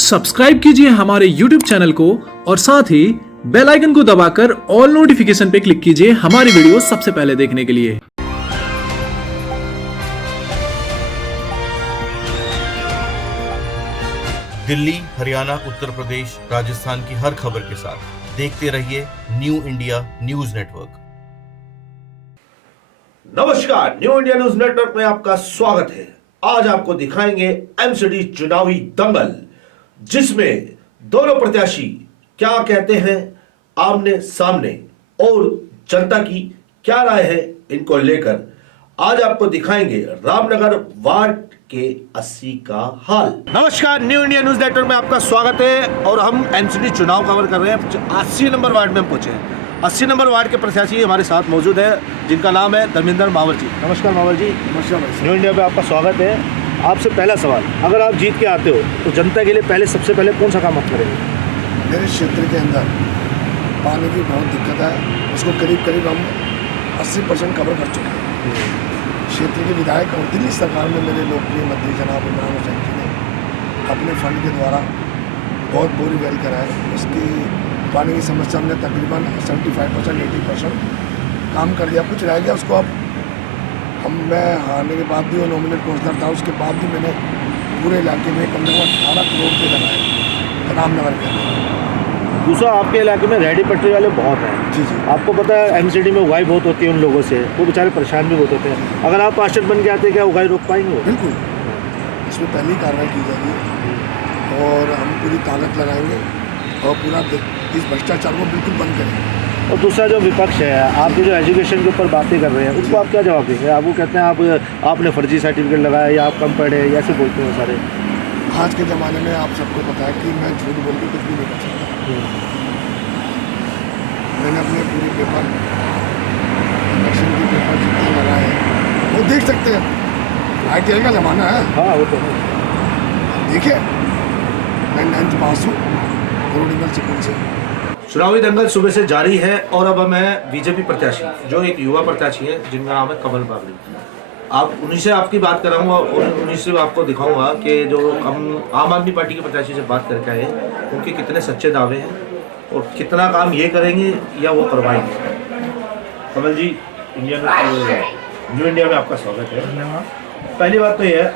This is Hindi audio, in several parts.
सब्सक्राइब कीजिए हमारे YouTube चैनल को और साथ ही बेल आइकन को दबाकर ऑल नोटिफिकेशन पे क्लिक कीजिए हमारी वीडियो सबसे पहले देखने के लिए। दिल्ली, हरियाणा, उत्तर प्रदेश, राजस्थान की हर खबर के साथ देखते रहिए न्यू इंडिया न्यूज नेटवर्क। नमस्कार, न्यू इंडिया न्यूज नेटवर्क में आपका स्वागत है। आज आपको दिखाएंगे एमसीडी चुनावी दंगल, जिसमें दोनों प्रत्याशी क्या कहते हैं आमने सामने और जनता की क्या राय है इनको लेकर। आज आपको दिखाएंगे रामनगर वार्ड के 80 का हाल। नमस्कार, न्यू इंडिया न्यूज नेटवर्क में आपका स्वागत है और हम एमसीडी चुनाव कवर कर रहे हैं। 80 नंबर वार्ड में हम पहुंचे हैं। 80 नंबर वार्ड के प्रत्याशी हमारे साथ मौजूद है, जिनका नाम है धर्मेंद्र मावल जी। नमस्कार मावल जी। नमस्कार। न्यू इंडिया में आपका स्वागत है। आपसे पहला सवाल, अगर आप जीत के आते हो तो जनता के लिए सबसे पहले कौन सा काम आप करेंगे? मेरे क्षेत्र के अंदर पानी की बहुत दिक्कत है, उसको करीब हम 80% कवर कर चुके हैं। क्षेत्र के विधायक और दिल्ली सरकार में मेरे लोकप्रिय मंत्री जनाब इमरान हुसैन जी ने अपने फंड के द्वारा बहुत बोरीवेल कराए। उसकी पानी की समस्या हमने तकरीबन 75% 80% काम कर दिया। कुछ रह गया, उसको अब मैं हारने के बाद भी वो नॉमिनेट काउंसलर था, उसके बाद भी मैंने पूरे इलाके में कम से कम 18 करोड़ रुपये लगाए रामनगर के अंदर। दूसरा, आपके इलाके में रेहड़ी पटरी वाले बहुत हैं। जी जी, आपको पता है एमसीडी में उगाई बहुत होती है उन लोगों से, वो बेचारे परेशान भी बहुत होते हैं। अगर आप पार्षद बन के आते क्या उगाई रोक पाएंगे वो? बिल्कुल, इसमें पहली कार्रवाई की जाएगी और हम पूरी ताकत लगाएंगे और पूरा इस भ्रष्टाचार को बिल्कुल बंद करेंगे। और दूसरा जो विपक्ष है, आपके जो एजुकेशन के ऊपर बातें कर रहे हैं, उसको आप क्या जवाब देंगे? आप वो कहते हैं आपने फर्जी सर्टिफिकेट लगाया या आप कम पढ़े, ऐसे बोलते हैं सारे। आज के ज़माने में आप सबको पता है कि मैं झूठ बोल के कुछ भी नहीं कर सकता। मैंने अपने पूरे पेपर, इलेक्शन के पेपर जितने लगाए हैं वो देख सकते हैं। ITI का ज़माना है। हाँ, वो तो है। देखिए, मैं 9th पास हूँ कोरोडिंगल स्कूल से। चुनावी दंगल सुबह से जारी है और अब मैं बीजेपी प्रत्याशी, जो एक युवा प्रत्याशी है जिनका नाम है कमल बावरी, आप उन्हीं से आपकी बात कराऊंगा और उन्हीं से आपको दिखाऊंगा कि जो हम आम आदमी पार्टी के प्रत्याशी से बात करके आए उनके कितने सच्चे दावे हैं और कितना काम ये करेंगे या वो करवाएंगे। कमल जी, न्यू इंडिया में आपका स्वागत है। पहली बात तो ये है,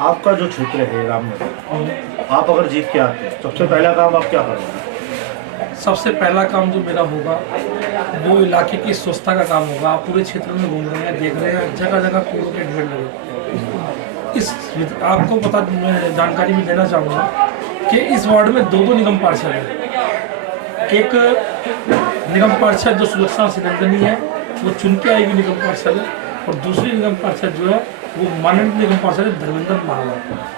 आपका जो क्षेत्र है रामनगर, आप अगर जीत के आते हैं सबसे पहला काम आप क्या करेंगे? सबसे पहला काम जो मेरा होगा वो इलाके की स्वच्छता का काम होगा। आप पूरे क्षेत्र में घूम रहे हैं, देख रहे हैं जगह जगह कूड़ों के ढेर लगे। इस आपको पता, मैं जानकारी भी देना चाहूँगा कि इस वार्ड में दो निगम पार्षद हैं। एक निगम पार्षद जो सुलक्षणा सिकंदनी है, वो चुन के आएगी निगम पार्षद है, और दूसरी निगम पार्षद जो है वो माननीय निगम पार्षद है धर्मेंद्र मावल।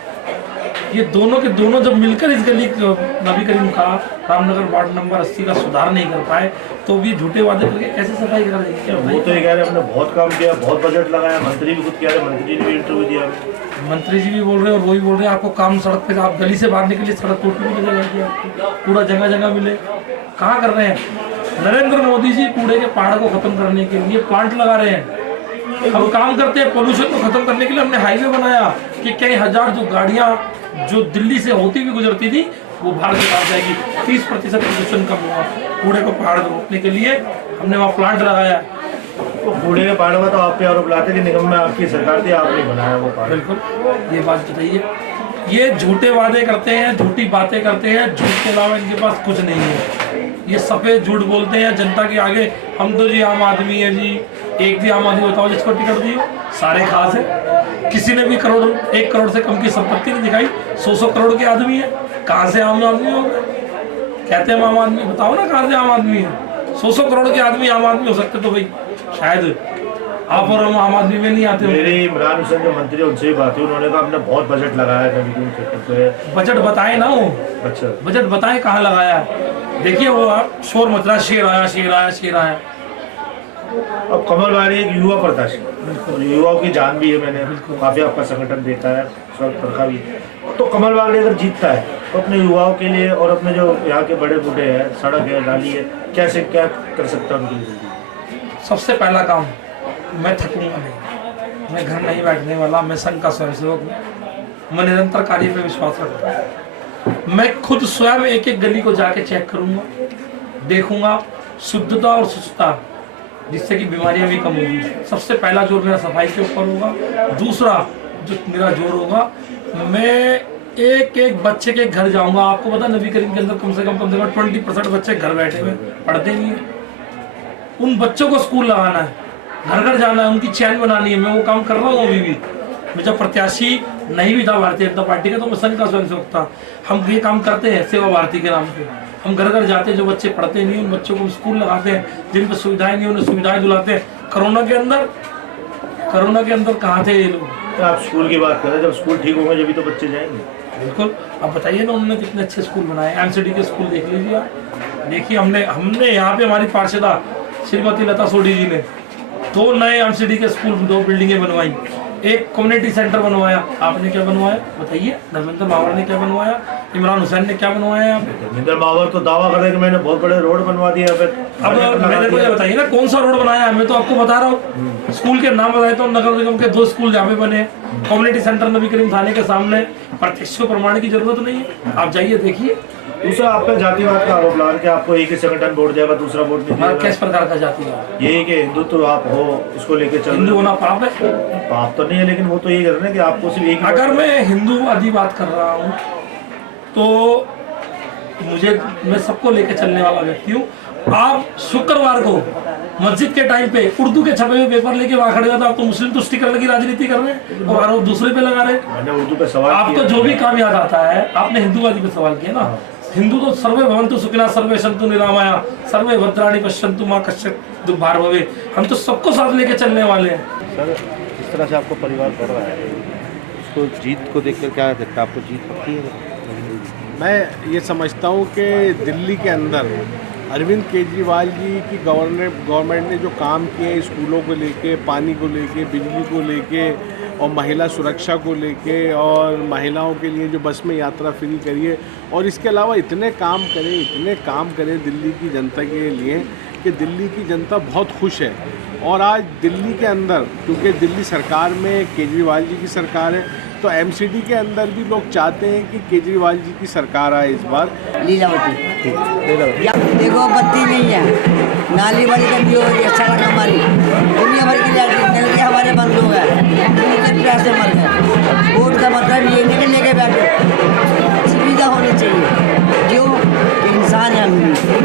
ये दोनों के दोनों जब मिलकर इस गली नवीकरण का रामनगर वार्ड नंबर 80 का सुधार नहीं कर पाए तो भी झूठे वादे करके कैसे सफाई करा देंगे? वो तो ये कह रहे हैं हमने बहुत काम किया, बहुत बजट लगाया, मंत्री भी खुद कह रहे, मंत्री ने भी इंटरव्यू दिया। मंत्री जी भी बोल रहे हैं और वो भी बोल रहे हैं आपको काम सड़क पे, आप गली से बाहर निकलिए सड़क टूटने की जगह की आपको कूड़ा जगह जगह मिले। कहाँ कर रहे हैं? नरेंद्र मोदी जी कूड़े के पहाड़ को खत्म करने के लिए प्लांट लगा रहे हैं। अब काम करते हैं पोल्यूशन को खत्म करने के लिए। हमने हाईवे बनाया कि कई हजार जो गाड़ियाँ जो दिल्ली से होती हुई गुजरती थी वो बाहर से बाहर जाएगी। 30% प्रदूषण कम हुआ। कूड़े को पहाड़ रोकने के लिए हमने वहाँ प्लांट लगाया। तो कूड़े के पहाड़ में तो आप पे आरोप लाते कि निगम में आपकी सरकार थी, आपने बनाया वो पहाड़। बिल्कुल, ये बात बताइए। ये झूठे वादे करते हैं, झूठी बातें करते हैं, झूठ के अलावा इनके पास कुछ नहीं है। ये सफ़ेद झूठ बोलते हैं जनता के आगे। हम तो जी आम आदमी है जी, एक भी आम आदमी बताओ जिसको टिकट दी हो, सारे खास है। किसी ने भी 1 करोड़ से कम की संपत्ति नहीं दिखाई। 100 करोड़ के आदमी है, कहाँ से आम आदमी हो गए? कहते हैं आम आदमी, बताओ ना कहाँ से आम आदमी है? 100 करोड़ के आदमी आम आदमी हो सकते तो भाई शायद आप और हम आम आदमी में नहीं आते। मेरे इमरान हुसैन जो मंत्री उनसे ही बात हुई, उन्होंने कहा हमने बहुत बजट लगाया है। बजट बताए ना वो। अच्छा, बजट बताए कहाँ लगाया? देखिए वो शोर मच रहा, शेर आया शेर आया शेर आया। अब कमल बावरी एक युवा प्रत्याशी, युवाओं की जान भी है, मैंने काफ़ी आपका संगठन देखा है, स्वागत रखा भी। तो कमल बावरी अगर जीतता है तो अपने युवाओं के लिए और अपने जो यहाँ के बड़े बूढ़े हैं, सड़क है, नाली है, कैसे क्या कर सकता है उनके लिए? सबसे पहला काम, मैं थकूंगा नहीं, मैं घर नहीं बैठने वाला, मैं संघ का स्वयंसेवक हूँ, मैं निरंतर कार्य पे विश्वास रखता हूँ। मैं खुद स्वयं एक एक गली को जाके चेक करूंगा, देखूंगा शुद्धता और स्वच्छता, जिससे कि बीमारियां भी कम होगी। सबसे पहला जोर मेरा सफाई के ऊपर होगा। दूसरा जो मेरा जोर होगा, मैं एक एक बच्चे के घर जाऊंगा। आपको पता नबी करीम के अंदर कम से कम 20% बच्चे घर बैठे हुए पढ़ते नहीं है। उन बच्चों को स्कूल लगाना है, घर घर जाना है, उनकी चैन बनानी है। मैं वो काम कर रहा हूँ अभी भी। मैं जब प्रत्याशी नहीं भी था भारतीय जनता पार्टी का, तो मैं संघ का स्वयंसेवक था। हम ये काम करते हैं सेवा भारती के नाम पे। हम घर घर जाते हैं, जो बच्चे पढ़ते नहीं उन बच्चों को हम स्कूल लगाते हैं, जिन पर सुविधाएं नहीं उन्हें सुविधाएं दिलाते हैं। कोरोना के अंदर कहाँ थे ये लोग? आप स्कूल की बात करें, जब स्कूल ठीक होंगे जब तो बच्चे जाएंगे। बिल्कुल। अब बताइए ना, उन्होंने कितने अच्छे स्कूल बनाए। एमसीडी के स्कूल देख लीजिए आप। देखिए हमने यहाँ पे हमारी पार्षदा श्रीमती लता सोडी जी ने 2 नए एमसीडी के स्कूल, 2 बिल्डिंगें बनवाई, एक कम्युनिटी सेंटर बनवाया। आपने क्या बनवाया बताइए? धर्मेंद्र मावर ने क्या बनवाया? इमरान हुसैन ने क्या बनवाया यहाँ पे? धर्मेंद्र मावर तो दावा कर रहे हैं कि मैंने बहुत बड़े रोड बनवा दिए। अब मेरे को ये बताइए ना, कौन सा रोड बनाया है? मैं तो आपको बता रहा हूँ, स्कूल के नाम बताए तो नगर निगम के 2 स्कूल जहाँ पे बने, कम्युनिटी सेंटर नबी करीम थाने के सामने। प्रत्यक्ष को प्रमाण की जरूरत नहीं है, आप जाइए देखिए। दूसरा, आप पे जातिवाद का आरोप लगा कि आपको एक ही संगठन वोट जाएगा, दूसरा वोट नहीं हमारा देगा। किस प्रकार का जातिवाद? यही कि हिंदुत्व आप हो, इसको लेके चल हिंदू होना पाप है? पाप तो नहीं है, लेकिन वो तो यही कर रहे हैं कि आपको सिर्फ एक ही अगर मैं हिंदूवादी बात कर रहा हूँ तो मैं सबको लेकर चलने वाला व्यक्ति हूँ। आप शुक्रवार को मस्जिद के टाइम पे उर्दू के छपे हुए पेपर लेके वहां खड़े हो, तो आप तो मुस्लिम तुष्टि करने की राजनीति कर रहे हैं और आरोप दूसरे पे लगा रहे हैं। मैंने उर्दू पे सवाल आपको किया। जो भी काम याद आता है, आपने हिंदूवादी पे सवाल किया ना। हिंदू तो सर्वे भवन्तु सुखिनः, सर्वे सन्तु निरामया, सर्वे भद्राणि पश्यन्तु मां कश्चित् दुर्भार भवे। हम तो सबको साथ लेके चलने वाले हैं। सर, जिस तरह से आपको परिवार पढ़ रहा है, उसको जीत को देखकर क्या लगता है? आपको जीत पक्की है? मैं ये समझता हूँ कि दिल्ली के अंदर अरविंद केजरीवाल जी की गवर्नमेंट ने जो काम किए स्कूलों को लेके, पानी को लेके, बिजली को लेके और महिला सुरक्षा को लेके और महिलाओं के लिए जो बस में यात्रा फ्री करी है, और इसके अलावा इतने काम करें दिल्ली की जनता के लिए कि दिल्ली की जनता बहुत खुश है। और आज दिल्ली के अंदर, क्योंकि दिल्ली सरकार में केजरीवाल जी की सरकार है, तो एमसीडी के अंदर भी लोग चाहते हैं कि केजरीवाल जी की सरकार आए इस बार। लीलावती देखो, बत्ती नहीं है, नाली वाली गंदी हो रही है, सड़क हमारी दुनिया भर की नलके हमारे बंद हो गए, कितने पैसे मर गए। वोट का मतलब ये नहीं कि लेके बैठे, सुविधा होनी चाहिए। जो इंसान है, हम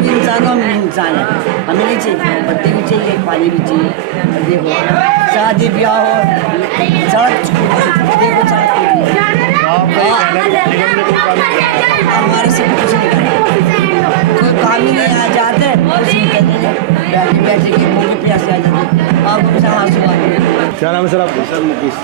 भी इंसान हम भी इंसान है, हमें नहीं चाहिए बत्ती भी चाहिए, पानी भी चाहिए। देखो शादी ब्याह हो, सड़क देखो, सड़क हमारे से कुछ नहीं करते, कोई काम ही नहीं आ जाते, कुछ नहीं कहते, बैठे की मुझे प्यास आ जाती, आपको से आंसू आते। क्या नाम है सर आपका? सर मुकेश।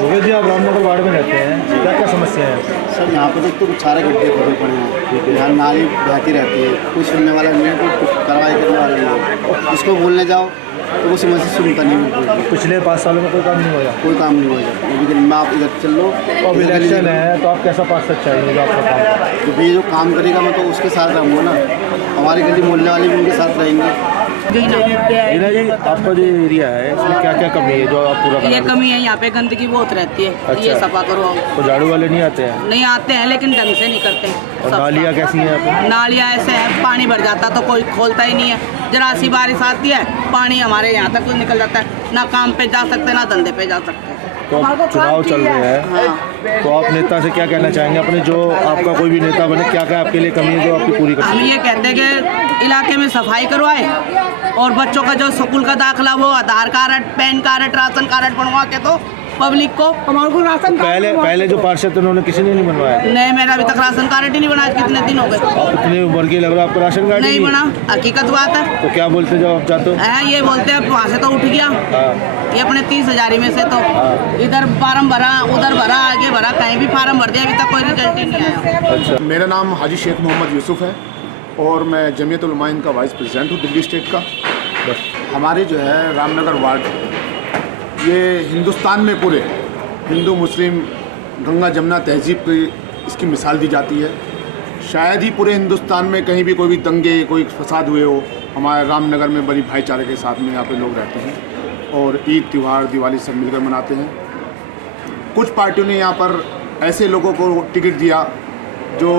मुकेश जी, आप रामनगर वार्ड में रहते हैं, क्या क्या समस्या है? सर यहाँ पे देखते कुछ सारे गड्ढे खोदे पड़े हैं, यहाँ नाली बहती रहती है, कुछ सुनने वाला नहीं है, कुछ कार्रवाई करने वाला नहीं है। उसको बोलने जाओ तो वो समझ से सुनता नहीं है। पिछले 5 सालों में कोई काम नहीं हुआ? कोई काम नहीं हुआ। लेकिन मैं आप इधर चल लो, अब इलेक्शन है तो आप कैसा पास तक चाहिए जो आपका काम? तो ये जो काम करेगा मैं तो उसके साथ रहूँगा ना, हमारी गली मोहल्ले वाले भी उनके साथ रहेंगे। रीना जी, आपका जो एरिया है इसमें क्या क्या कमी है जो आप पूरा ये करना? कमी है, यहाँ पे गंदगी बहुत रहती है। अच्छा। ये सफा करो। तो झाड़ू वाले नहीं आते हैं? नहीं आते हैं, लेकिन ढंग से नहीं करते। और नालियाँ कैसी हैं यहाँ पे? नालियाँ ऐसे है, पानी भर जाता तो कोई खोलता ही नहीं है। जरा सी बारिश आती है, पानी हमारे यहाँ तक निकल जाता है, ना काम पे जा सकते ना धंधे पे जा सकते। तो चुनाव चल रहे हैं, तो आप नेता से क्या कहना चाहेंगे? अपने जो आपका कोई भी नेता बने, क्या क्या आपके लिए कमी है जो आपकी पूरी कर? हम ये कहते हैं कि इलाके में सफाई करवाए और बच्चों का जो स्कूल का दाखिला वो Aadhaar card, PAN card, ration card बनवा के तो पब्लिक को हमारे को राशन पहले जो पार्षद थे उन्होंने किसी ने नहीं बनवाया? नहीं, मेरा अभी तक राशन कार्ड ही नहीं बना, कितने दिन हो गए। आप इतने उम्र के लग रहा है, आपका राशन कार्ड नहीं बना, हकीकत बात है। तो क्या बोलते जब आप जाते हो? ये बोलते हैं वहाँ से तो उठ गया, ये अपने 30,000 में से तो इधर फार्म भरा, उधर भरा, आगे भरा, कहीं भी फार्म भर दिया, अभी तक कोई रिजल्ट ही नहीं आया। अच्छा। मेरा नाम हाजी शेख मोहम्मद यूसुफ है और मैं जमीयत उलमा हिंद का वाइस प्रेसिडेंट हूँ दिल्ली स्टेट का। हमारे जो है रामनगर वार्ड, ये हिंदुस्तान में पूरे हिंदू मुस्लिम गंगा जमुना तहजीब की इसकी मिसाल दी जाती है। शायद ही पूरे हिंदुस्तान में कहीं भी कोई भी दंगे, कोई फसाद हुए हो। हमारे रामनगर में बड़ी भाईचारे के साथ में यहाँ पे लोग रहते हैं और ईद त्यौहार दिवाली सब मिलकर मनाते हैं। कुछ पार्टियों ने यहाँ पर ऐसे लोगों को टिकट दिया जो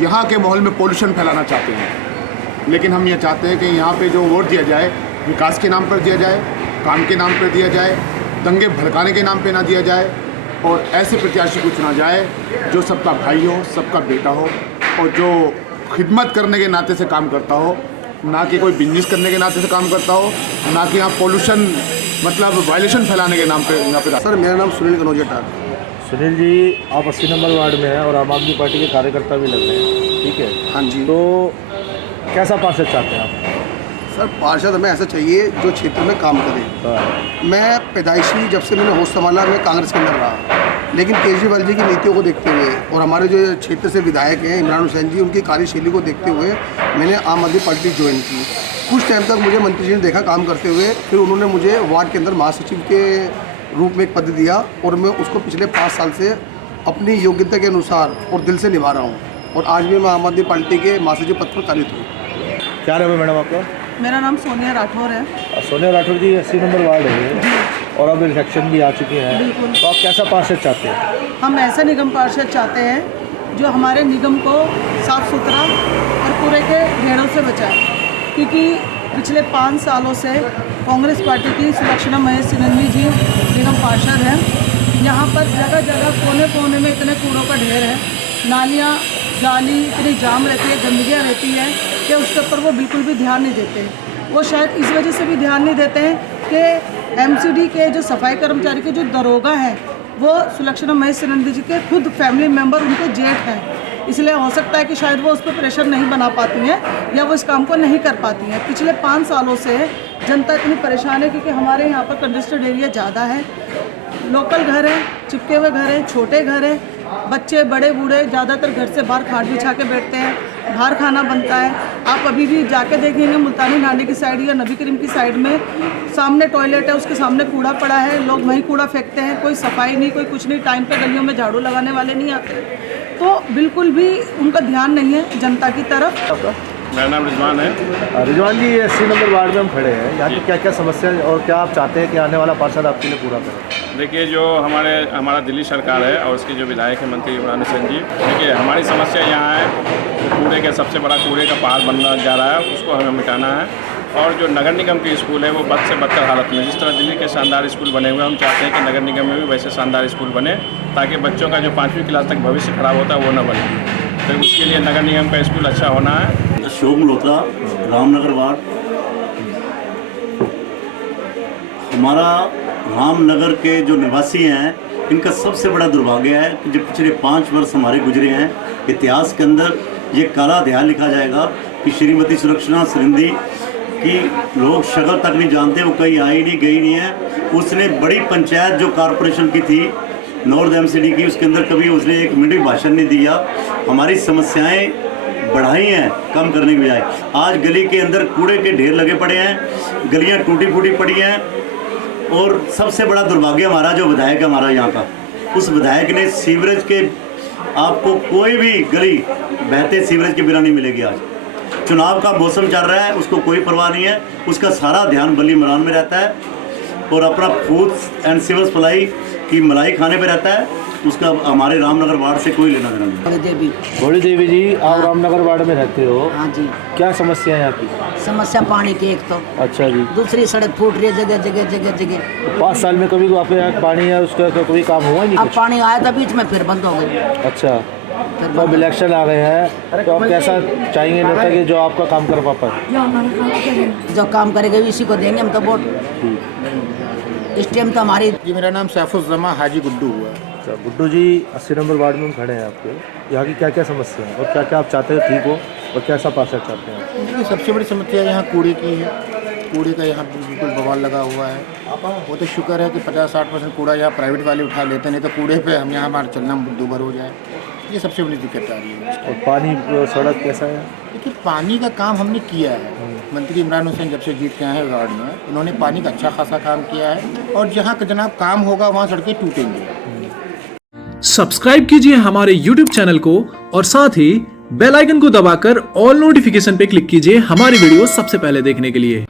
यहाँ के माहौल में पोल्यूशन फैलाना चाहते हैं। लेकिन हम ये चाहते हैं कि यहाँ पे जो वोट दिया जाए विकास के नाम पर दिया जाए, काम के नाम पर दिया जाए, दंगे भड़काने के नाम पे ना दिया जाए और ऐसे प्रत्याशी को चुना जाए जो सबका भाई हो, सबका बेटा हो और जो खिदमत करने के नाते से काम करता हो, ना कि कोई बिजनेस करने के नाते से काम करता हो, ना कि यहाँ पोल्यूशन मतलब वायलेशन फैलाने के नाम पे यहाँ पे। सर मेरा नाम सुनील कनौजिया। सुनील जी, आप 80 नंबर वार्ड में हैं और आम आदमी पार्टी के कार्यकर्ता भी लग रहे हैं, ठीक है? हाँ जी। तो कैसा पार्षद चाहते हैं आप? सर पार्षद हमें ऐसा चाहिए जो क्षेत्र में काम करे। मैं पैदाइशी जब से मैंने होश संभाला मैं कांग्रेस के अंदर रहा, लेकिन केजरीवाल जी की नीतियों को देखते हुए और हमारे जो क्षेत्र से विधायक हैं इमरान हुसैन जी, उनकी कार्यशैली को देखते हुए मैंने आम आदमी पार्टी ज्वाइन की। कुछ टाइम तक मुझे मंत्री जी ने देखा काम करते हुए, फिर उन्होंने मुझे वार्ड के अंदर महासचिव के रूप में एक पद दिया और मैं उसको पिछले 5 साल से अपनी योग्यता के अनुसार और दिल से निभा रहा हूँ और आज भी मैं आम आदमी पार्टी के महासचिव पद पर कार्यरत हूँ। क्या नाम है मैडम आपका? मेरा नाम सोनिया राठौर है। सोनिया राठौर जी, 80 नंबर वार्ड है और अब इलेक्शन भी आ चुके हैं, तो आप कैसा पार्षद चाहते हैं? हम ऐसा निगम पार्षद चाहते हैं जो हमारे निगम को साफ सुथरा और कूड़े के ढेरों से बचाए, क्योंकि पिछले 5 सालों से कांग्रेस पार्टी की सुलक्षणा महेश सिन्हा जी निगम पार्षद हैं। यहाँ पर जगह जगह कोने कोने में इतने कूड़ों का ढेर है, नालियाँ जाली इतनी जाम रहती है, गंदगियाँ रहती है कि उसके ऊपर वो बिल्कुल भी ध्यान नहीं देते। वो शायद इस वजह से भी ध्यान नहीं देते हैं कि एमसीडी के जो सफाई कर्मचारी के जो दरोगा हैं वो सुलक्षणा महेश सिन्हा जी के खुद फैमिली मेम्बर उनके जेठ हैं, इसलिए हो सकता है कि शायद वो उस पर प्रेशर नहीं बना पाती हैं या वो इस काम को नहीं कर पाती हैं। पिछले 5 सालों से जनता इतनी परेशान है क्योंकि हमारे यहाँ पर कंजेस्टेड एरिया ज़्यादा है, लोकल घर हैं, चिपके हुए घर हैं, छोटे घर हैं, बच्चे बड़े बूढ़े ज़्यादातर घर से बाहर खाट बिछा के बैठते हैं, बाहर खाना बनता है। आप अभी भी जाके देखेंगे मुल्तानी नाली की साइड या नबी करीम की साइड में सामने टॉयलेट है, उसके सामने कूड़ा पड़ा है, लोग वहीं कूड़ा फेंकते हैं, कोई सफाई नहीं, कोई कुछ नहीं, टाइम पे गलियों में झाड़ू लगाने वाले नहीं आते, तो बिल्कुल भी उनका ध्यान नहीं है जनता की तरफ। मेरा नाम रिजवान है। रिजवान जी, 80 नंबर वार्ड में हम खड़े हैं, यहाँ की क्या क्या समस्या है और क्या आप चाहते हैं कि आने वाला पार्षद आपके लिए पूरा करे? देखिए, जो हमारा दिल्ली सरकार है और उसके जो विधायक हैं मंत्री इमरान हुसैन जी, देखिए हमारी समस्या यहाँ है कूड़े का सबसे बड़ा कूड़े का पहाड़ बनना जा रहा है, उसको हमें मिटाना है। और जो नगर निगम के स्कूल है वो बद से बदतर हालत में, जिस तरह दिल्ली के शानदार स्कूल बने हुए हैं, हम चाहते हैं कि नगर निगम में भी वैसे शानदार स्कूल बने ताकि बच्चों का जो 5वीं क्लास तक भविष्य खराब होता है वो न बने। तो उसके लिए नगर निगम का स्कूल अच्छा होना है। अशोक मल्होत्रा, रामनगर वार्ड। हमारा रामनगर के जो निवासी हैं इनका सबसे बड़ा दुर्भाग्य है कि जो पिछले 5 वर्ष हमारे गुजरे हैं, इतिहास के अंदर ये काला अध्याय लिखा जाएगा कि श्रीमती सुलक्षणा सिन्हा की लोग शक्ल तक नहीं जानते, वो कहीं आई नहीं गई नहीं है। उसने बड़ी पंचायत जो कॉरपोरेशन की थी नॉर्थ एमसीडी की, उसके अंदर कभी उसने 1 मिनट भी भाषण नहीं दिया। हमारी समस्याएं बढ़ाई हैं कम करने के बजाय। आज गली के अंदर कूड़े के ढेर लगे पड़े हैं, गलियां टूटी फूटी पड़ी हैं और सबसे बड़ा दुर्भाग्य हमारा जो विधायक है हमारा यहाँ का, उस विधायक ने सीवरेज के, आपको कोई भी गली बहते सीवरेज के बिना नहीं मिलेगी। आज चुनाव का मौसम चल रहा है, उसको कोई परवाह नहीं है, उसका सारा ध्यान बली मरान में रहता है और अपना फूड्स एंड सिविल सप्लाई की मलाई खाने पे रहता है। उसका हमारे रामनगर वार्ड से कोई लेना देना नहीं। भोली देवी जी, आप रामनगर वार्ड में रहते हो? हाँ जी। क्या समस्या है यहाँ की? समस्या पानी की एक तो, अच्छा जी, दूसरी सड़क फूट रही है जगह जगह जगह जगह। 5 साल में कभी आपके यहाँ पानी है उसका तो कोई काम हुआ नहीं? अब पानी आया था बीच में फिर बंद हो गई। अच्छा, तो अब इलेक्शन आ गए हैं, तो आप कैसा चाहेंगे नेता कि जो आपका काम कर पाए? जो काम करेगा इसी को देंगे हम तो वोट। इस टाइम तो हमारी। जी, मेरा नाम सैफुज्जमा हाजी गुड्डू हुआ। अच्छा गुड्डू जी, 80 नंबर वार्ड में हम खड़े हैं आपके, यहाँ की क्या क्या समस्या है और क्या क्या आप चाहते हैं ठीक हो और कैसा पार्षद चाहते हैं? देखिए, सबसे बड़ी समस्या यहाँ कूड़े की है। कूड़े का यहाँ बिल्कुल बवाल लगा हुआ है। वो तो शुक्र है कि 50-60% कूड़ा यहाँ प्राइवेट वाले उठा लेते, नहीं तो कूड़े पे हम यहाँ हमारा चलना दुभर हो जाए। ये सबसे बड़ी दिक्कत आ रही है। और पानी सड़क कैसा है? देखिए, पानी का काम हमने किया है। मंत्री इमरान हुसैन जब से जीत के आए हैं वार्ड में, उन्होंने पानी का अच्छा खासा काम किया है और जहाँ जनाब काम होगा वहाँ सड़कें टूटेंगी। सब्सक्राइब कीजिए हमारे YouTube चैनल को और साथ ही बेल आइकन को दबाकर ऑल नोटिफिकेशन पे क्लिक कीजिए हमारी वीडियो सबसे पहले देखने के लिए।